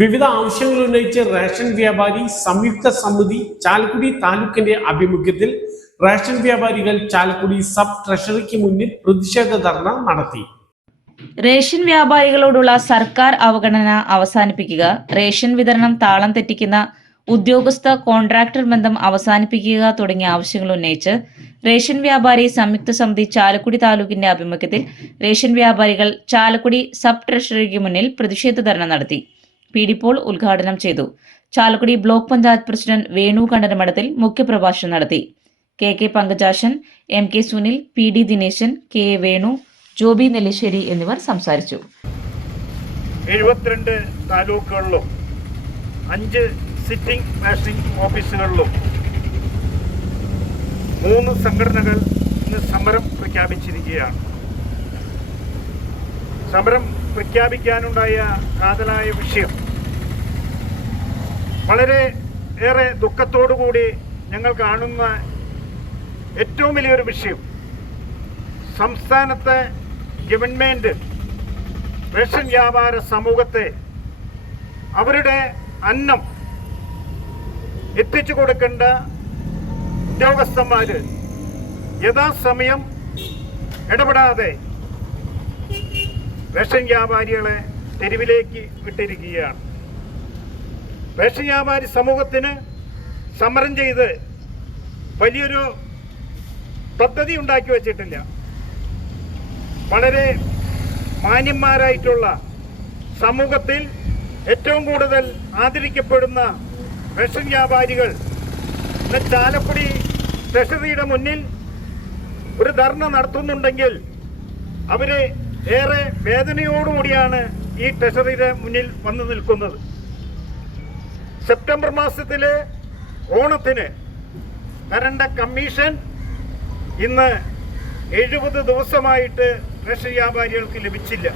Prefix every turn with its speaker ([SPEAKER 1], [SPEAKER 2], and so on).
[SPEAKER 1] വിവിധ ആവശ്യങ്ങൾ ഉന്നയിച്ച് റേഷൻ വ്യാപാരി സംയുക്ത സമിതി ചാലക്കുടി താലൂക്കിന്റെ ആഭിമുഖ്യത്തിൽ റേഷൻ വ്യാപാരികൾ ചാലക്കുടി സബ് ട്രഷറിക്ക് മുന്നിൽ പ്രതിഷേധ ധർണ നടത്തി.
[SPEAKER 2] റേഷൻ വ്യാപാരികളോടുള്ള സർക്കാർ അവഗണന അവസാനിപ്പിക്കുക റേഷൻ വിതരണം താളം തെറ്റിക്കുന്ന ഉദ്യോഗസ്ഥ കോൺട്രാക്ടർ ബന്ധം അവസാനിപ്പിക്കുക തുടങ്ങിയ ആവശ്യങ്ങൾ ഉന്നയിച്ച് റേഷൻ വ്യാപാരി സംയുക്ത സമിതി ചാലക്കുടി താലൂക്കിന്റെ ആഭിമുഖ്യത്തിൽ റേഷൻ വ്യാപാരികൾ ചാലക്കുടി സബ് ട്രഷറിക്ക് മുന്നിൽ പ്രതിഷേധ ധർണ നടത്തി. പി ഡി പോൾ ഉദ്ഘാടനം ചെയ്തു. ചാലക്കുടി ബ്ലോക്ക് പഞ്ചായത്ത് പ്രസിഡന്റ് വേണു കണ്ടരമഠത്തിൽ മുഖ്യപ്രഭാഷണം നടത്തി. K K Pankajakshan M K Sunil P D Dineshan K A Venu Joby Nellissery എന്നിവർ സംസാരിച്ചു.
[SPEAKER 3] എഴുപത്തിരണ്ട് താലൂക്കുകളിലും അഞ്ച് സിറ്റിംഗ് റേഷനിങ് ഓഫീസുകളിലും മൂന്ന് സംഘടനകൾ ഇന്ന് സമരം പ്രഖ്യാപിച്ചിരിക്കുകയാണ്. സമരം പ്രഖ്യാപിക്കാനുണ്ടായ കാതലായ വിഷയം വളരെ ഏറെ ദുഃഖത്തോടുകൂടി ഞങ്ങൾ കാണുന്ന ഏറ്റവും വലിയൊരു വിഷയം സംസ്ഥാനത്തെ ഗവൺമെന്റ് റേഷൻ വ്യാപാര സമൂഹത്തെ അവരുടെ അന്നം എത്തിച്ചു കൊടുക്കേണ്ട ഉദ്യോഗസ്ഥന്മാർ യഥാസമയം ഇടപെടാതെ റേഷൻ വ്യാപാരികളെ തെരുവിലേക്ക് വിട്ടിരിക്കുകയാണ്. റേഷൻ വ്യാപാരി സമൂഹത്തിന് സമരം ചെയ്ത് വലിയൊരു പദ്ധതി ഉണ്ടാക്കി വച്ചിട്ടില്ല. വളരെ മാന്യന്മാരായിട്ടുള്ള സമൂഹത്തിൽ ഏറ്റവും കൂടുതൽ ആദരിക്കപ്പെടുന്ന റേഷൻ വ്യാപാരികൾ ഇന്ന് ചാലക്കുടി ട്രഷറിയുടെ മുന്നിൽ ഒരു ധർണ നടത്തുന്നുണ്ടെങ്കിൽ അവരെ ഏറെ വേദനയോടുകൂടിയാണ് ഈ ട്രഷറിയുടെ മുന്നിൽ വന്നു നിൽക്കുന്നത്. സെപ്റ്റംബർ മാസത്തിലെ ഓണത്തിന് വരണ്ട കമ്മീഷൻ ഇന്ന് എഴുപത് ദിവസമായിട്ട് റഷ്യ വ്യാപാരികൾക്ക് ലഭിച്ചില്ല.